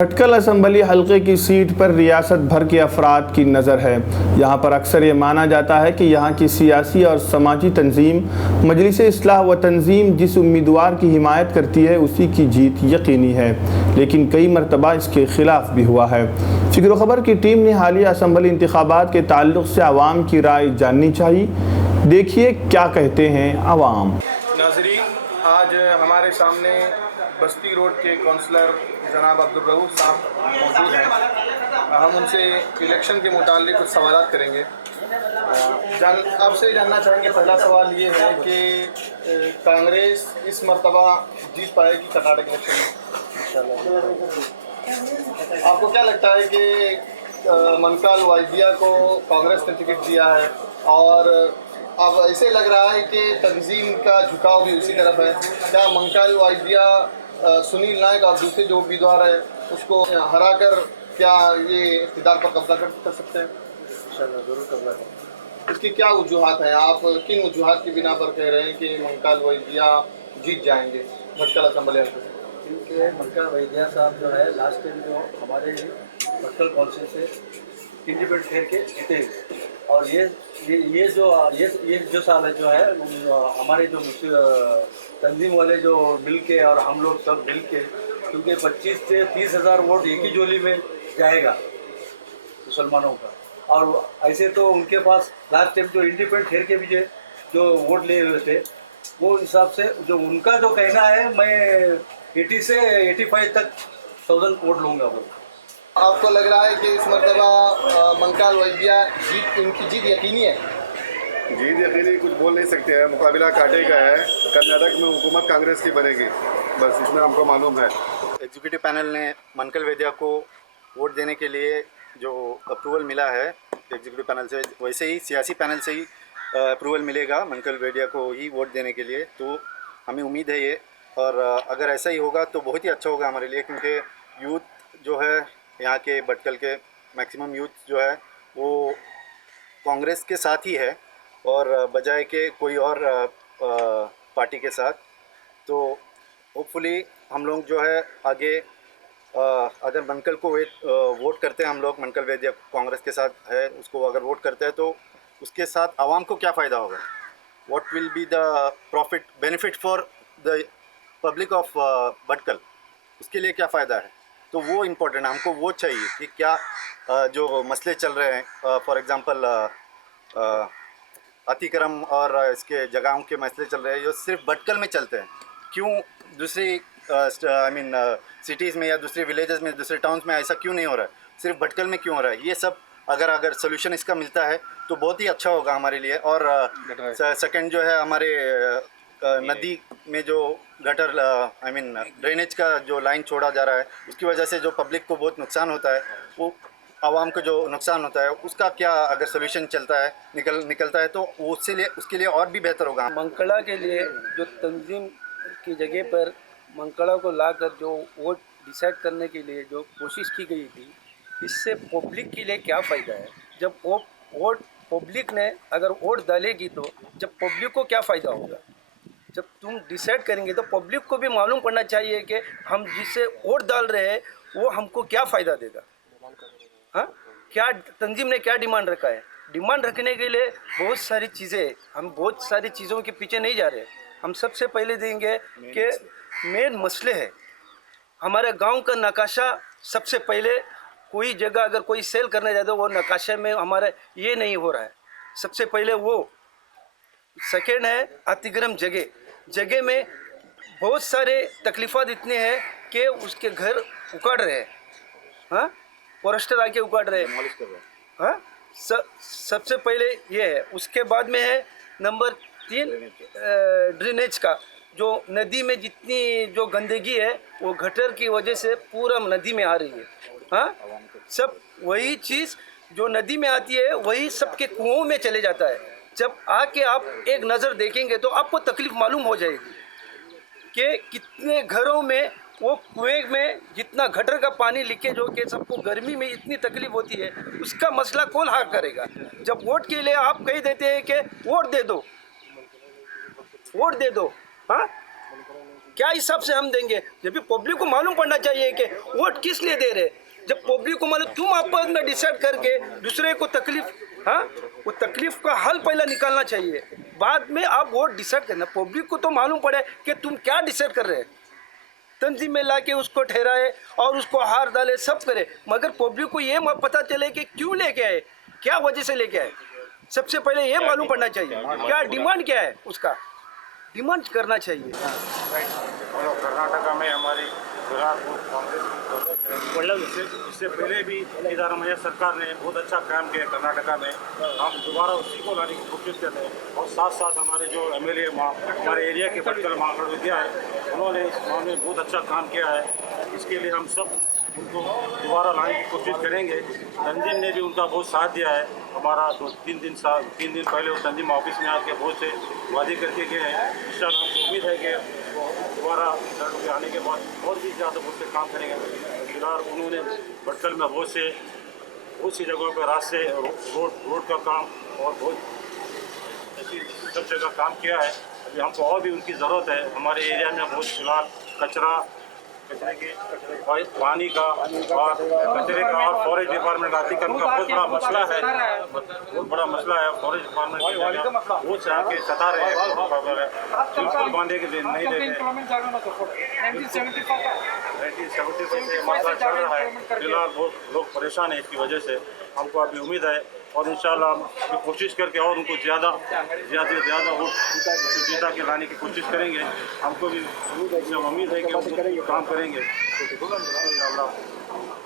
Bhatkal assembly हलके की seat पर रियासत भर के अफराद की नज़र है। यहाँ पर अक्सर ये माना जाता है कि यहाँ की सियासी और समाजी तंजीम मजलिस इस्लाह व तंजीम जिस उम्मीदवार की हिमायत करती है उसी की जीत यकीनी है, लेकिन कई मरतबा इसके खिलाफ भी हुआ है। फिक्र खबर की टीम ने हालिया असम्बली इंतखाबात के ताल्लुक से आवाम की राय जाननी चाहिए। देखिए क्या कहते हैं आवाम। नाज़रीन, आज हमारे सामने बस्ती रोड के काउंसलर जनाब अब्दुल रऊफ साहब मौजूद हैं। हम उनसे इलेक्शन के मुताल्लिक़ कुछ सवाल करेंगे। आपसे जानना चाहेंगे, पहला सवाल ये है कि कांग्रेस इस मरतबा जीत पाएगी कर्नाटक इलेक्शन में? आपको क्या लगता है कि मनकाल वाइदिया को कांग्रेस ने टिकट दिया है और अब ऐसे लग रहा है कि तंजीम का झुकाव भी उसी तरफ है? क्या मनकाल वाइदिया सुनील नायक और दूसरे जो उम्मीदवार है उसको हराकर क्या ये इक़्तिदार पर कब्जा कर सकते हैं? इंशाअल्लाह ज़रूर कब्जा करें। इसकी क्या वजूहात हैं? आप किन वजूहात की बिना पर कह रहे हैं कि मनकाल वाइदिया जीत जाएंगे भटकल असम्बली हल्के से? क्योंकि मनकाल वाइदिया साहब जो है लास्ट टाइम जो हमारे भटकल काउंसिल से इंडिपेंडेंट ठहर के जीते, और ये जो साल है जो है हमारे जो तंजीम वाले जो मिल के और हम लोग सब मिल के, क्योंकि 25 से 30 हज़ार वोट एक ही झोली में जाएगा मुसलमानों का, और ऐसे तो उनके पास लास्ट टाइम जो इंडिपेंडेंट ठहर के भी जो वोट ले हुए थे वो हिसाब से जो उनका जो कहना है, मैं 80 से 85 तक 1000 वोट लूँगा। वो आपको लग रहा है कि इस मरतबा मनकाल वाइदिया इनकी जीत यकीनी है? जीत यकीनी कुछ बोल नहीं सकते हैं, मुकाबला कांटे का है। कर्नाटक में हुकूमत कांग्रेस की बनेगी, बस इतना हमको मालूम है। एग्जीक्यूटिव पैनल ने मनकाल वाइदिया को वोट देने के लिए जो अप्रूवल मिला है एग्जीक्यूटिव पैनल से, वैसे ही सियासी पैनल से ही अप्रूवल मिलेगा मनकाल वाइदिया को ही वोट देने के लिए। तो हमें उम्मीद है ये, और अगर ऐसा ही होगा तो बहुत ही अच्छा होगा हमारे लिए, क्योंकि यूथ जो है यहाँ के भटकल के मैक्सिमम यूथ जो है वो कांग्रेस के साथ ही है, और बजाय के कोई और पार्टी के साथ। तो होपफुली हम लोग जो है आगे अगर मनकाल को वोट करते हैं, हम लोग मनकाल वाइदिया कांग्रेस के साथ है, उसको अगर वोट करते हैं तो उसके साथ आवाम को क्या फ़ायदा होगा, what will be the profit benefit for the public of Bhatkal, उसके लिए क्या फ़ायदा है। तो वो इम्पोर्टेंट है, हमको वो चाहिए कि क्या जो मसले चल रहे हैं, फॉर एग्ज़ाम्पल अतिक्रम और इसके जगहों के मसले चल रहे हैं, जो सिर्फ भटकल में चलते हैं, क्यों दूसरी सिटीज़ में या दूसरे विलेजेस में, दूसरे टाउन्स में ऐसा क्यों नहीं हो रहा है, सिर्फ भटकल में क्यों हो रहा है? ये सब अगर सोल्यूशन इसका मिलता है तो बहुत ही अच्छा होगा हमारे लिए। और सेकंड जो है, हमारे नदी में जो गटर ड्रेनेज का जो लाइन छोड़ा जा रहा है, उसकी वजह से जो पब्लिक को बहुत नुकसान होता है, वो आवाम को जो नुकसान होता है उसका क्या अगर सोल्यूशन चलता है निकलता है तो उसके लिए और भी बेहतर होगा। मंकड़ा के लिए जो तंजीम की जगह पर मंकड़ा को लाकर जो वोट डिसाइड करने के लिए जो कोशिश की गई थी, इससे पब्लिक के लिए क्या फ़ायदा है? जब वो वोट पब्लिक ने अगर वोट डालेगी तो जब पब्लिक को क्या फ़ायदा होगा? जब तुम डिसाइड करेंगे तो पब्लिक को भी मालूम पड़ना चाहिए कि हम जिससे वोट डाल रहे हैं वो हमको क्या फ़ायदा देगा। हाँ, क्या तंजीम ने क्या डिमांड रखा है? डिमांड रखने के लिए बहुत सारी चीज़ें, हम बहुत सारी चीज़ों के पीछे नहीं जा रहे। हम सबसे पहले देंगे कि मेन मसले है हमारे गांव का नक्शा। सबसे पहले कोई जगह अगर कोई सेल करने जाए तो वो नक्शे में हमारा ये नहीं हो रहा है, सबसे पहले वो। सेकेंड है अतिक्रम जगह में बहुत सारे तकलीफ़ात इतने हैं कि उसके घर उखाड़ रहे हैं, हाँ, फॉरेस्टर आके उखाड़ रहे हैं, हाँ। सबसे पहले ये है। उसके बाद में है नंबर 3 ड्रेनेज का, जो नदी में जितनी जो गंदगी है वो गटर की वजह से पूरा नदी में आ रही है, हाँ। सब वही चीज़ जो नदी में आती है वही सबके कुओं में चले जाता है। जब आके आप एक नज़र देखेंगे तो आपको तकलीफ़ मालूम हो जाएगी कि कितने घरों में वो कुएं में जितना गटर का पानी लीकेज हो के सबको गर्मी में इतनी तकलीफ होती है, उसका मसला कौन हल करेगा? जब वोट के लिए आप कह देते हैं कि वोट दे दो, हाँ, क्या हिसाब से हम देंगे? जब भी पब्लिक को मालूम पड़ना चाहिए कि वोट किस लिए दे रहे। जब पब्लिक को मालूम, तुम आपस में डिसाइड करके दूसरे को तकलीफ, हाँ, वो तकलीफ का हल पहले निकालना चाहिए, बाद में आप वोट डिसाइड करना। पब्लिक को तो मालूम पड़े कि तुम क्या डिसाइड कर रहे हैं। तंजीम में ला के उसको ठहराए और उसको हार डाले, सब करे, मगर पब्लिक को ये पता चले कि क्यों लेके आए, क्या वजह से लेके आए। सबसे पहले ये मालूम पड़ना चाहिए, क्या डिमांड क्या है, उसका डिमांड करना चाहिए। कर्नाटका में हमारी विराट कांग्रेस इससे पहले भी सिद्धरामैया सरकार ने बहुत अच्छा काम किया कर्नाटका में। हम दोबारा उसी को लाने की कोशिश कर रहे हैं और साथ साथ हमारे जो MLA हमारे एरिया के भटकल मंगल वेद्या है, उन्होंने इस मामले में बहुत अच्छा काम किया है। इसके लिए हम सब उनको दोबारा लाने की कोशिश करेंगे। तंजीम ने भी उनका बहुत साथ दिया है। हमारा 3 दिन पहले वो तंजीम ऑफिस में आके बहुत से वादे करके गए हैं। इंशाल्लाह हमको उम्मीद है कि वो दोबारा सड़क आने के बाद और भी ज़्यादा बहुत से काम करेंगे। फिलहाल उन्होंने भटकल में बहुत सी जगहों पर रास्ते, रोड का काम और बहुत ऐसी सब जगह काम किया है। अभी हमको और भी उनकी ज़रूरत है। हमारे एरिया में बहुत फिलहाल कचरे के पानी का और कचरे का और फॉरेस्ट डिपार्टमेंट आती का उनका बहुत बड़ा मसला है, बहुत बड़ा मसला है। फॉरेस्ट डिपार्टमेंट वो चाह के सता रहे हैं, बिल्कुल बांधे के नहीं दे रहे। 1970 से मसला चल रहा है। फिलहाल बहुत लोग परेशान हैं इसकी वजह से। हमको अभी उम्मीद है और इंशाल्लाह हम कोशिश करके और उनको ज़्यादा वोट जीता के लाने की कोशिश करेंगे। हमको भी उम्मीद है कि वो काम करेंगे।